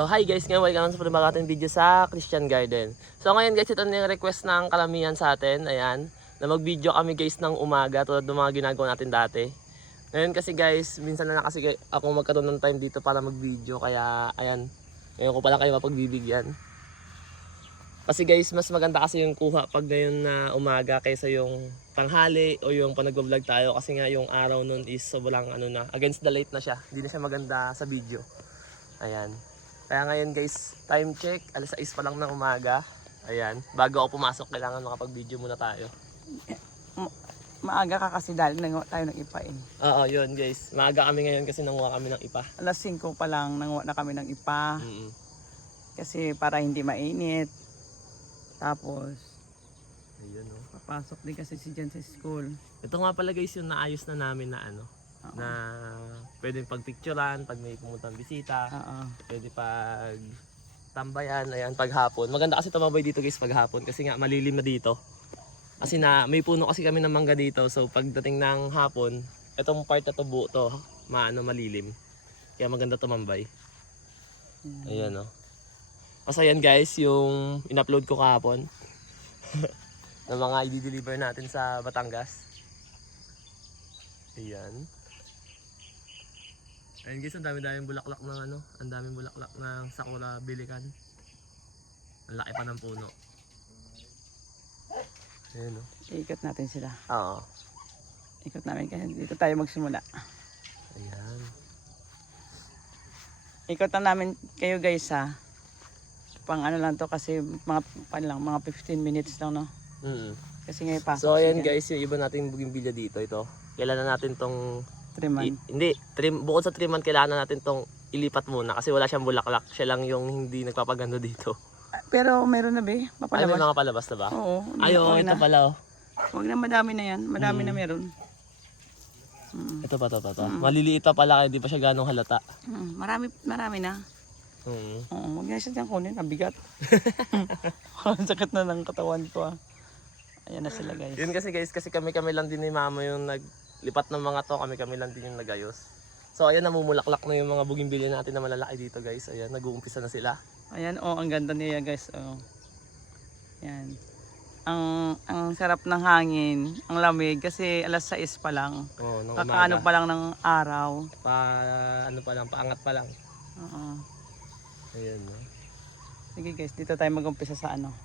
So hi guys, ngayon welcome sa panibagong ating video sa Christian Garden. So ngayon guys, ito na yung request ng kalamihan sa atin, ayan, na mag-video kami guys ng umaga tulad ng mga ginagawa natin dati. Ngayon kasi guys, minsan na lang kasi ako magkaroon ng time dito para mag-video, kaya ayan, ngayon ko pala kayo mapagbibigyan. Kasi guys, mas maganda kasi yung kuha pag ngayon na umaga kaysa yung tanghali o yung pag nag-vlog tayo kasi nga yung araw nun is sobrang ano na, against the light na siya. Hindi na siya maganda sa video. Ayan. Kaya ngayon guys, time check, alas 6 pa lang ng umaga. Ayan, bago ako pumasok, kailangan makapag-video muna tayo. Maaga ka kasi dahil nanguha tayo ng ipa eh. Oo, yun guys. Maaga kami ngayon kasi nanguha kami ng ipa. Alas 5 pa lang nanguha na kami ng ipa. Mm-mm. Kasi para hindi mainit. Tapos, Ayun, oh. papasok din kasi si Jan sa school. Ito nga pala guys yung naayos na namin na ano, Oo. na pwedeng pagpicturean pag may pumuntang bisita. Oo. Pwede pag tambayan, ayan, paghapon. Maganda kasi tumabay dito guys paghapon kasi nga malilim na dito. Kasi na may puno kasi kami ng mangga dito. So pagdating ng hapon, itong part na to buo to, maano malilim. Kaya maganda tumambay. Ayan oh. Kasi yan guys, yung in-upload ko kahapon. ng mga i-deliver natin sa Batangas. Ayan. Ayun guys, ang dami-daming bulaklak ng ano, ang daming bulaklak ng sakura bilikan. Ang laki pa ng puno. Ayun oh. Ikot natin sila. Oo. Ikot namin kasi dito tayo magsimula. Ayan. Ikot na namin kayo guys ha. Pang ano lang to kasi mga, pan lang, mga 15 minutes lang no. Mm. Kasi ngayon pasok So ayan guys, yung iba nating bugimbilya dito ito. Kailangan natin tong Triman. i- hindi, trim, bukod sa triman kailangan natin tong ilipat muna kasi wala siyang bulaklak. Siya lang yung hindi nagpapaganda dito. Ah, Pero meron na be, Ay, may papalabas. mga palabas na ba? Oo. Ay, oo, okay ito na. pala oh. Huwag na madami na yan. Madami Mm. na meron. Mm. Ito pa, ito pa, ito. Maliliit pa pala, kaya di pa siya ganong halata. Mm, marami, marami na. Mm. Oo, huwag na siya dyan kunin. Nabigat. Ang sakit na ng katawan ko ah. Ayan na sila guys. Yun kasi guys, kasi kami-kami lang din ni mama yung naglipat ng mga to, kami-kami lang din yung nagayos. So ayan, namumulaklak na yung mga bugimbilya natin na malalaki dito guys. Ayan, nag-uumpisa na sila. Ayan oh, ang ganda niya guys. Oh. Yan. Ang ang sarap ng hangin, ang lamig kasi alas 6 pa lang. Oo, nung Kakaano umaga. pa lang ng araw. Pa, ano pa lang, paangat pa lang. Oo. Ayan. No? Sige guys, dito tayo mag-umpisa sa ano.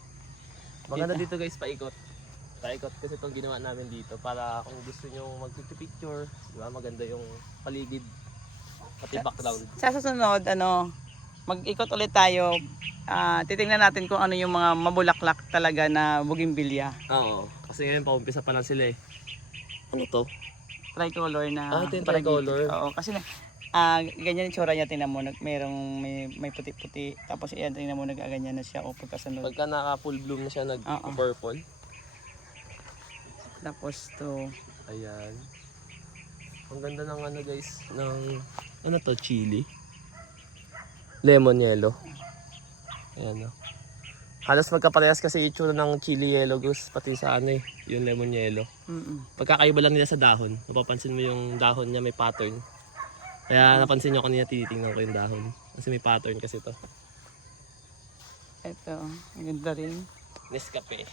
Maganda dito guys, paikot. Paikot kasi itong ginawa namin dito para kung gusto nyo mag-picture, di ba? Maganda yung paligid. Pati background. Sa susunod, ano, mag-ikot ulit tayo. Ah, titingnan natin kung ano yung mga mabulaklak talaga na bugimbilya. Oo. Kasi ngayon paumpisa pa lang sila eh. Ano to? Tricolor na. Ah, ito yung tricolor. Oo, kasi na, ah, ganyan yung tsura niya, tingnan mo, merong may, may puti-puti, tapos iyan, tingnan mo, nag-aganyan na siya, o pagkasunod. Pagka naka full bloom na siya, nag-purple. Tapos to, Ayan. Ang ganda ng ano guys, ng ano to, chili. Lemon yellow. Ayan o. Halos magkaparehas kasi itsura ng chili yellow guys, pati sa ano eh, yung lemon yellow. mm Pagkakaiba lang nila sa dahon, mapapansin mo yung dahon niya may pattern. Kaya napansin nyo kanina tinitingnan ko yung dahon. Kasi may pattern kasi to. ito, ang ganda rin. Nescafe.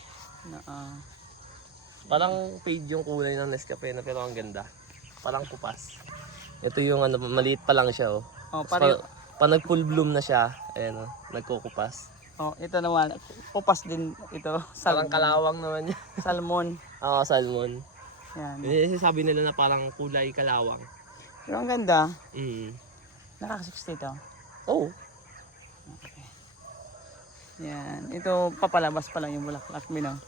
Ah, Parang fade yung kulay ng Nescafe na pero ang ganda. Parang kupas. Ito yung ano, maliit pa lang siya oh. oh, Pa, pare, pa nag full bloom na siya, ayan oh, nagkukupas. oh, ito naman, pupas din ito, Parang salmon. kalawang naman niya. salmon. Oo, salmon. Yan. Eh, sabi nila na parang kulay kalawang. Pero ang ganda, Mm. nakaka-60 ito. Oh, Yan, ito papalabas pa lang yung bulaklak, Mino.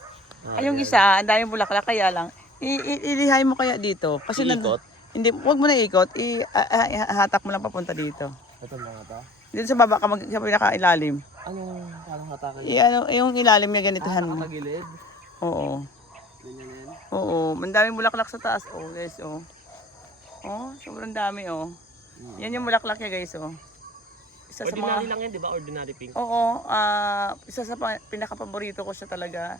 Ah, Ay, yung yan. isa, ang daming bulaklak, kaya lang, i- i- ilihay mo kaya dito. Kasi Iikot? hindi, wag mo na ikot, i- a- a- hatak mo lang papunta dito. Ito mga to. Dito sa baba ka mag sa pinaka-ilalim. Anong parang hatakan I, ano, yung ilalim niya ganitohan mo. Nakagilid. Oo. Ganyan na yan. Oo, mandaming bulaklak sa taas. Oh, guys, oh. Oh, sobrang dami, oh. Yan yung bulaklak niya, guys, oh. Isa sa Ordinary mga lang yan, di ba? Ordinary pink. Oo, ah, isa sa pa- pinaka-paborito ko siya talaga.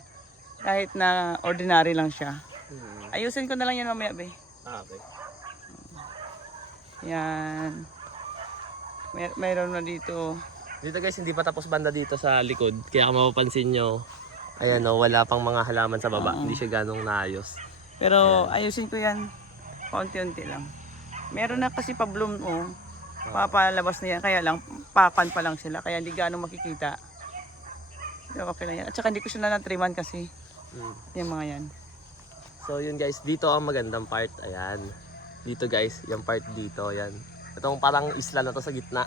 Kahit na ordinary lang siya. Mm. Ayusin ko na lang yan mamaya, be. Ah, okay. Yan. Mer mayroon na dito. Dito guys, hindi pa tapos banda dito sa likod. Kaya kung mapapansin nyo, ayan o, wala pang mga halaman sa baba. Oo. Hindi siya ganong naayos. Pero ayusin ko yan. Konti-unti lang. Meron na kasi pa-bloom oh. Papalabas na yan. Kaya lang, papan pa lang sila. Kaya hindi gaano makikita. Pero okay lang yan. At saka hindi ko sila na-triman kasi. Mm. Yung mga yan. So yun guys, dito ang magandang part. Ayan. Dito guys, yung part dito, ayan. Itong parang isla na to sa gitna.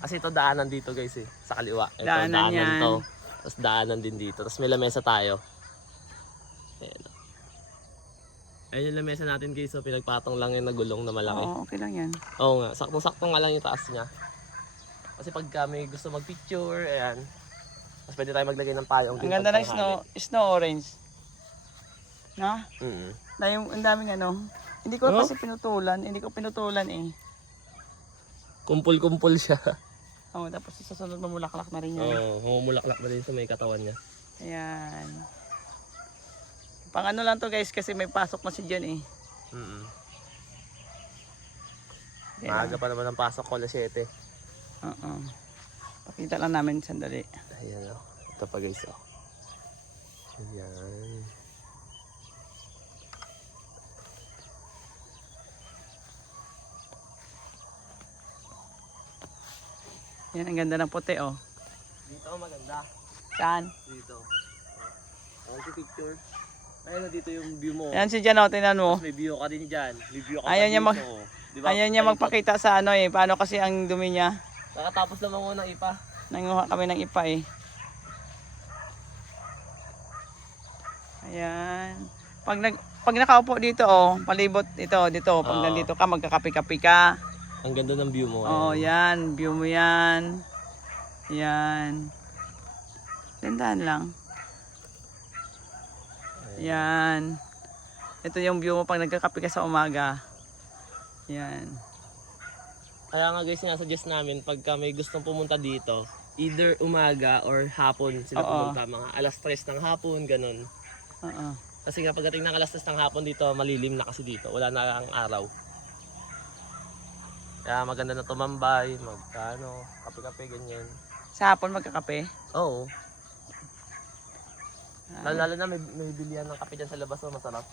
Kasi ito daanan dito guys eh, sa kaliwa. Ito, Daanan yan. to. Tapos daanan din dito. Tapos may lamesa tayo. Ayan. Ayan yung lamesa natin guys, so pinagpatong lang yung nagulong na malaki. Oo, okay lang yan. Oo nga, saktong-sakto nga lang yung taas niya. Kasi pag kami gusto mag-picture, ayan. Mas pwede tayo maglagay ng payong. Ang ganda ng snow, snow orange. No? Mm Na yung ang daming ano. Hindi ko Oh? kasi pinutulan. Hindi ko pinutulan eh. Kumpul-kumpul siya. Oo, tapos sa sunod mamulaklak na rin Oo, yan. oh, humulaklak na din sa may katawan niya. Ayan. Pang ano lang to guys kasi may pasok na si Jen eh. Mm Ayan. Maaga pa naman ang pasok ko, alas 7. Oo. Pakita lang namin sandali. Ayan o. Ito pa guys o. Ayan. Yan ang ganda ng puti oh. Dito ang maganda. Saan? Dito. Ang picture. Ayun dito yung view mo. Ayan si Jen oh, tinan mo. Tapos may view ka din dyan. May view ka Ayaw pa niya dito. mag- o. Diba? Ayaw niya magpakita sa ano eh. Paano kasi ang dumi niya. Nakatapos naman mo ng ipa. Nanguha kami ng ipa eh. Ayan. Pag nag pag nakaupo dito oh, palibot ito dito. Pag Oo. nandito ka magkakape-kape ka. Ang ganda ng view mo. Oh, yan, view mo yan. Yan. Gandaan lang. Yan. Ito yung view mo pag nagkakape ka sa umaga. Yan. Kaya nga guys, sinasuggest namin pagka may gustong pumunta dito, either umaga or hapon sila Oo. pumunta. Mga alas 3 ng hapon, ganun. Oo. Kasi nga pagdating ng alas 3 ng hapon dito, malilim na kasi dito. Wala na ang araw. Kaya maganda na tumambay, magkano, kape-kape, ganyan. Sa hapon magkakape. Oo. Ah, Lalo, lalo na may, may bilihan ng kape dyan sa labas, so masarap.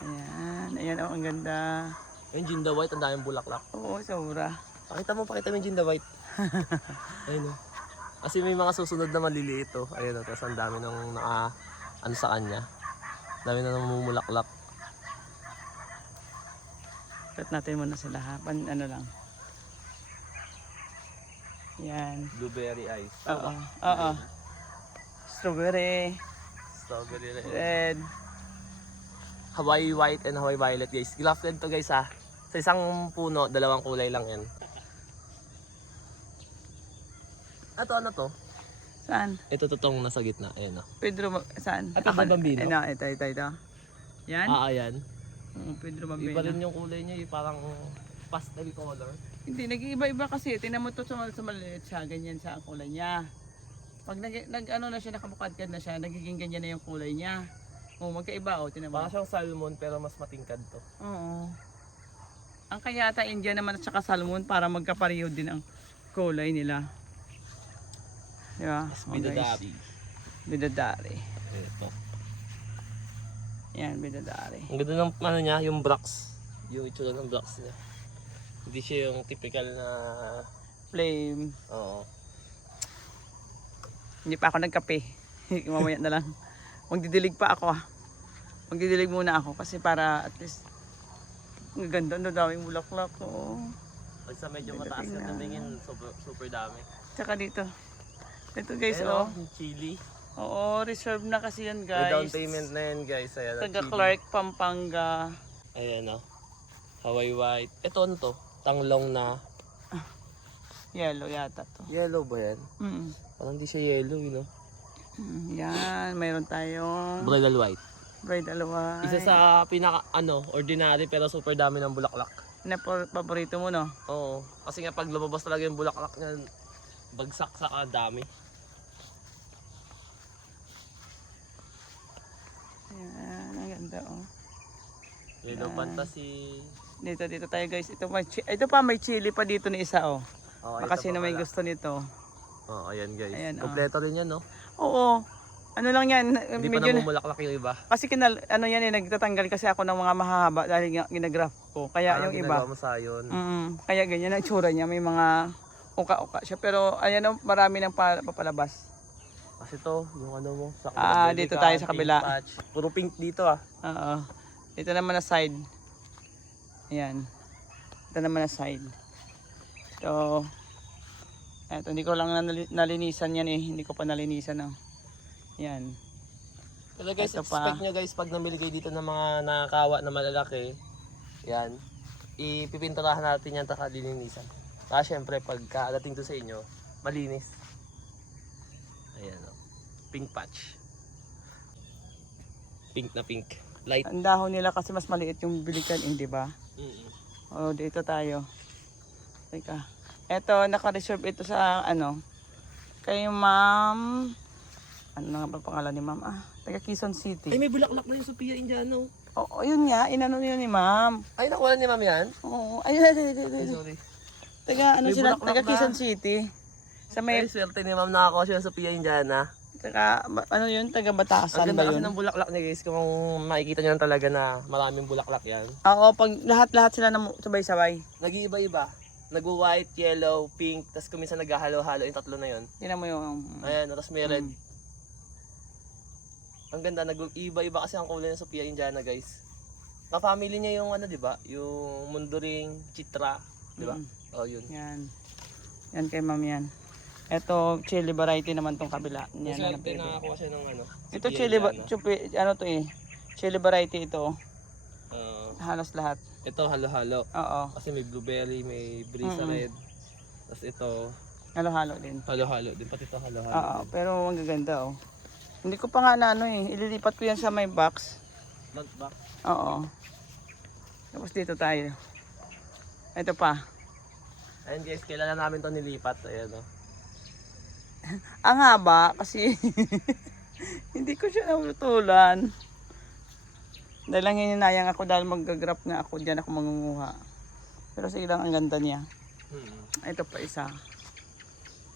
Ayan. Ayan oh, ang ganda. Yung Jinda White, ang daming bulaklak. Oo, sobra. Pakita mo, pakita mo yung Jinda White. Ayun o. Kasi may mga susunod na maliliit o. Ayun o, tapos ang dami nang naka, ano sa kanya. Dami na namumulaklak. Cut natin muna sila ha. Pan, ano lang. Yan. Blueberry ice. Oo. Oo. Strawberry. Strawberry red. Red. Hawaii white and Hawaii violet guys. Grafted to guys ha. Sa isang puno, dalawang kulay lang yan. Ito ano to? Saan? Ito totoong nasa gitna. Ayun o. Pedro, Ma- saan? At Pedro Bambino? Ano, ito, ito, ito. Yan? Ah, ayan. Oo, Pedro Iba Bambino. rin yung kulay niya, eh, parang pastel color. Hindi, nag-iiba-iba kasi. Tinan mo ito sa, sa maliit siya, ganyan siya ang kulay niya. Pag nag, nag ano na siya, nakabukadkad na siya, nagiging ganyan na yung kulay niya. Oo, magkaiba oh, tinan mo. Parang siyang salmon pero mas matingkad to. Oo. Ang kayata Indian naman at saka salmon para magkapareho din ang kulay nila. Di ba? Oh. Bidadari. Bidadari. Ito. Yan, bidadari. Ang ganda ng ano niya, yung blocks. Yung itsura ng blocks niya. Hindi siya yung typical na... Flame. Oo. Hindi pa ako nagkape. Mamaya na lang. Magdidilig pa ako ah. Magdidilig muna ako kasi para at least ang ganda na daming bulaklak. Oh. Pag sa medyo mataas ka tumingin, super, super dami. Tsaka dito. Ito guys, Ayun, oh. yung chili. Oo, reserve na kasi yan May guys. down payment na yan guys. Ayan, ang Taga chili. Clark, Pampanga. Ayan o. Hawaii white. Ito ano to? Tanglong na. Yellow yata to. Yellow ba yan? Mm. Parang di siya yellow, you know? Mm, Yan, mayroon tayong Bridal white. Bridal white. Isa sa pinaka, ano, ordinary pero super dami ng bulaklak. na paborito mo no? Oo. Kasi nga pag lumabas talaga yung bulaklak niya, bagsak sa dami. Yan, ang ganda oh. Yellow fantasy. Dito, dito tayo guys. Ito, may, chi- ito pa, may chili pa dito na isa oh. Oh, Baka sino may gusto nito. Oh, ayan guys. Ayan, oh. Kompleto rin yan, no? Oo. Ano lang yan, Hindi pa medyo na- namumulaklak yung iba. kasi kinal, ano yan eh, nagtatanggal kasi ako ng mga mahahaba dahil nga ginagraph ko. Kaya Parang yung iba, ginagawa mo sa yun. mm, kaya ganyan ang tsura niya, may mga uka-uka siya. Pero ayan oh, marami nang pa, papalabas. Kasi to, yung ano mo, sa Ah, baby dito ka, tayo sa kabila. patch. Puro pink dito ah. Oo. Ito naman na side. Ayan. Ito naman na side. So, eto, hindi ko lang nali- nalinisan yan eh. Hindi ko pa nalinisan ng. Yan. Pero guys, Ito pa. expect nyo guys, pag namili kayo dito ng mga nakakawa na malalaki, yan, ipipinturahan natin yan taka lilinisan. Kaya syempre, pagka dating to sa inyo, malinis. Ayan o. Pink patch. Pink na pink. Light. Ang dahon nila kasi mas maliit yung bilikan eh, di ba? Mm-mm. O, dito tayo. Teka. Eto, naka-reserve ito sa ano. Kay ma'am. Ano nga ba pangalan ni ma'am? Ah, taga Quezon Ay, City. may bulaklak na yung Sophia Indiano. Oo, yun nga. Inano yun ni ma'am. Ay, nakuha ni ma'am yan? Oo. Ayun, ayun, ayun, ayun, Ay, ayun. sorry. Taga ano May sila, bulaklak taga na. Quezon City. Sa may, Ay, swerte ni ma'am nakakuha siya ng Sophia Indiana. taga, ba- ano yun, taga Ang Batasan ganda ba kasi yun? ng bulaklak niya guys, kung makikita nyo lang talaga na maraming bulaklak yan. Oo, pag lahat-lahat sila na sabay-sabay. Nag-iiba-iba. Nag-white, yellow, pink, tapos kung minsan naghahalo-halo yung tatlo na yun. Tinan mo yung, Ayan, tapos may red. Ang ganda, nag-iba-iba kasi ang kulay ng Sophia Indiana guys. Ka-family niya yung ano, di ba? Yung Munduring, Chitra, di ba? Mm. Oh, yun. Yan. Yan kay ma'am yan. Ito, chili variety naman tong kabila. Yan, swerte pwede. nakakuha siya ng ano. Ito chili, ba, chupi, ano to eh. Chili variety ito. Ah, Halos lahat. ito, halo-halo. Oo. Kasi may blueberry, may brisa Mm-mm. red. Tapos ito, Halo-halo din. halo-halo din. Pati ito halo-halo Oo, din. pero ang gaganda oh. Hindi ko pa nga na ano eh. Ililipat ko yan sa may box. Mag-back. Oo. Tapos dito tayo. Ito pa. Ayun guys, kailangan namin to nilipat. Ayan oh. Ang haba kasi hindi ko siya nabutulan. Dahil lang hininayang ako dahil mag-graph nga ako dyan ako mangunguha. Pero sige lang ang ganda niya. Hmm. Ito pa isa.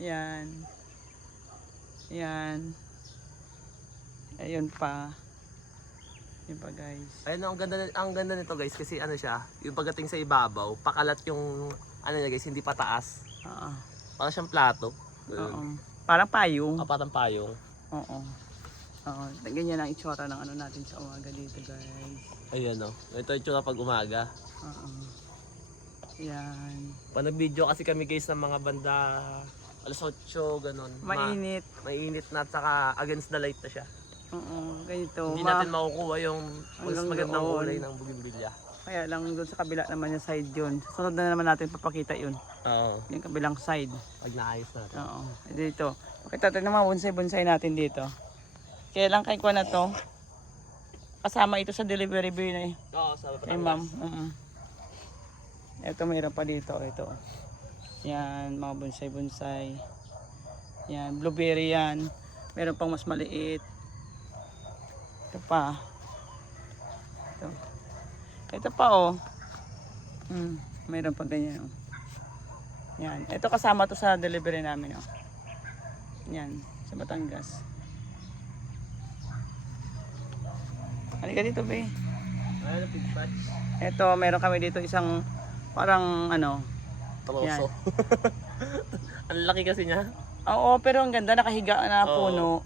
Yan. Yan. Ayun pa. Yan pa guys. Ayun, ang ganda, ang ganda nito guys kasi ano siya, yung pagdating sa ibabaw, pakalat yung ano niya guys, hindi pataas. Oo. Para siyang plato. Oo. Parang payong. Ah, parang payong. Oo. Oo. Ganyan ang itsura ng ano natin sa umaga dito guys. Ayun oh. Ito yung tsura pag umaga. Oo. Yan. Pag nag-video kasi kami guys ng mga banda alas 8, ganun. Ma- Mainit. mainit na at saka against the light na siya. Oo. Ganito. Hindi Ma- natin makukuha yung mas Hanggang magandang doon. kulay ng bugimbilya. Kaya lang doon sa kabila naman yung side yun. Sunod na naman natin papakita yun. Oo. Yung kabilang side. Pag naayos natin. Oo. Dito. Pakita natin ng mga bonsai-bonsai natin dito. Kaya lang kay kuha na to. Kasama ito sa delivery boy na eh. Oo, sa Kay ma'am. Mm Ito mayroon pa dito. Ito. Yan. Mga bonsai-bonsai. Yan. Blueberry yan. Meron pang mas maliit. Ito pa. Ito. Ito pa oh. Mm, mayroon pa ganyan oh. Yan. Ito kasama to sa delivery namin oh. Yan. Sa Batangas. Halika dito, be. Ito, meron kami dito isang parang ano. Troso. ang laki kasi niya. Oo, pero ang ganda nakahiga na Oo. puno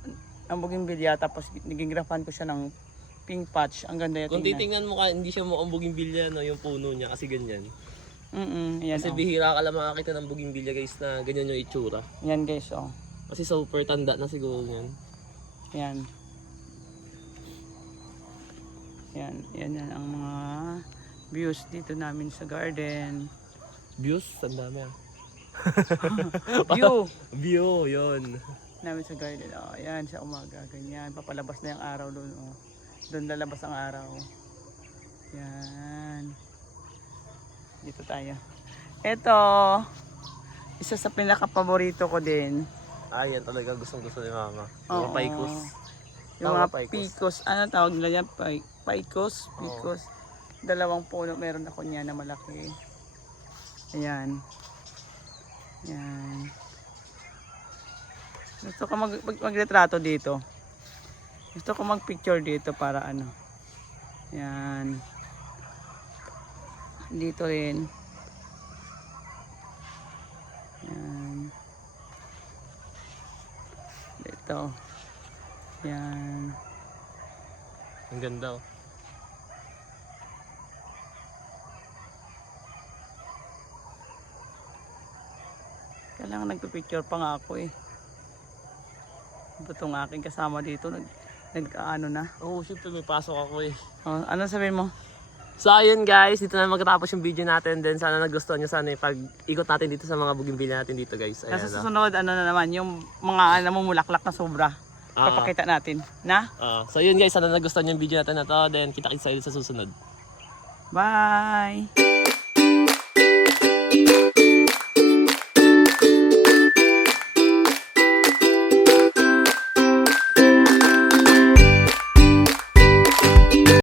ang bugimbilya tapos naging grafan ko siya ng pink patch. Ang ganda yung Kung tingnan. titingnan mo ka, hindi siya mukhang bugimbilya, no, yung puno niya kasi ganyan. Mm yan, Kasi oh. bihira ka lang makakita ng bugimbilya guys na ganyan yung itsura. yan guys, oh. Kasi super tanda na siguro yan. Yan. Yan, yan, yan ang mga views dito namin sa garden. Views, ang dami ah. View View, yun. Namin sa garden. Oh, yan sa umaga, ganyan. Papalabas na yung araw doon, oh. Doon lalabas ang araw. Yan. Dito tayo. Ito, isa sa pinaka-paborito ko din. Ah, yan talaga gustong gusto ni mama. Oo. Mga paikos. Yung Tama, mga paikos. picos. Ano tawag nila yan? Pai- Paikos? Oo. Picos. Dalawang puno meron ako niya na malaki. Ayan. Yan. Gusto ko mag, mag magretrato dito. Gusto ko mag-picture dito para ano. Yan. Dito rin. Yan. Dito. Yan. Ang ganda oh. Kailangan nagpipicture pa nga ako eh. Itong aking kasama dito, nag, nagkaano na. Oo, oh, syempre may pasok ako eh. Oh, ano sabihin mo? So ayun guys, dito na magtatapos yung video natin. Then sana nagustuhan nyo sana yung pag-ikot natin dito sa mga bougainvillea natin dito guys. Ayan, Nasa oh. susunod, ano na naman, yung mga namumulaklak na sobra. Ah. Papakita natin. Na? Ah, so yun guys, sana nagustuhan yung video natin na to. Then kita-kita sa sa susunod. Bye!